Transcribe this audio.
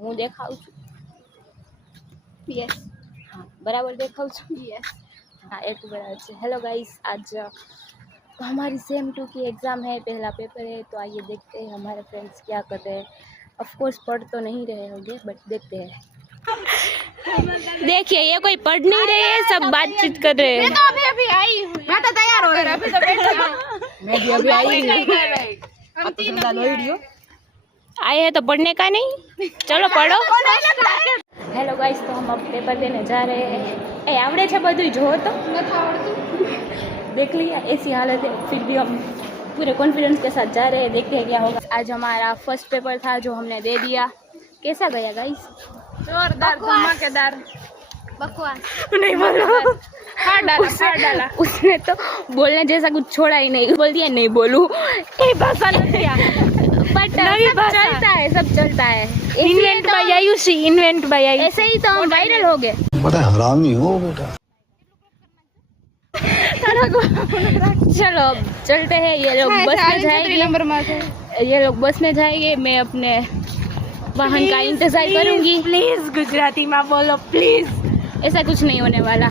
હું દેખાઉં છું? યસ. हाँ बराबर देखाऊँ छूँ? યસ. हाँ एक बराबर से। हेलो गाइस, आज हमारी सेम 2 की एग्ज़ाम है, पहला पेपर है, तो आइए देखते हैं हमारे फ्रेंड्स क्या कर रहे हैं। ऑफ कोर्स पढ़ तो नहीं रहे होंगे बट देखते हैं। देखिए ये कोई पढ़ नहीं रहे हैं, सब बातचीत कर रहे हैं। मैं तो अभी आई हूँ. मैं तो तैयार हो रहा अभी तो बैठा. मैं भी अभी आई हूँ। हम तीन आए हैं तो पढ़ने का नहीं, चलो पढ़ो। हेलो गाइस, तो हम अब पेपर देने जा रहे हैं। ए आवड़े छे બધું જો તો देख लिया, ऐसी हालत है, फिर भी हम पूरे कॉन्फिडेंस के साथ जा रहे हैं। देखते हैं क्या होगा। आज हमारा फर्स्ट पेपर था जो हमने दे दिया। कैसा गया गाइस? जोरदार धमाकेदार. बकवास. नहीं बोलो, फाड़ डाला. उसने तो बोलने जैसा कुछ छोड़ा ही नहीं, बोल दिया नहीं बोलूं। ये भाषा नहीं बट चलता है, सब चलता है। Invent by Ayushi, invent by Ayushi. ऐसे ही तो हम वायरल हो गए। बड़ा हरामी हो बेटा। चलो अब चलते हैं। ये लोग बस में जाएंगे, नंबर में से. ये लोग बस में जाएंगे, मैं अपने वाहन का इंतजार करूंगी। प्लीज गुजराती में बोलो प्लीज. ऐसा कुछ नहीं होने वाला।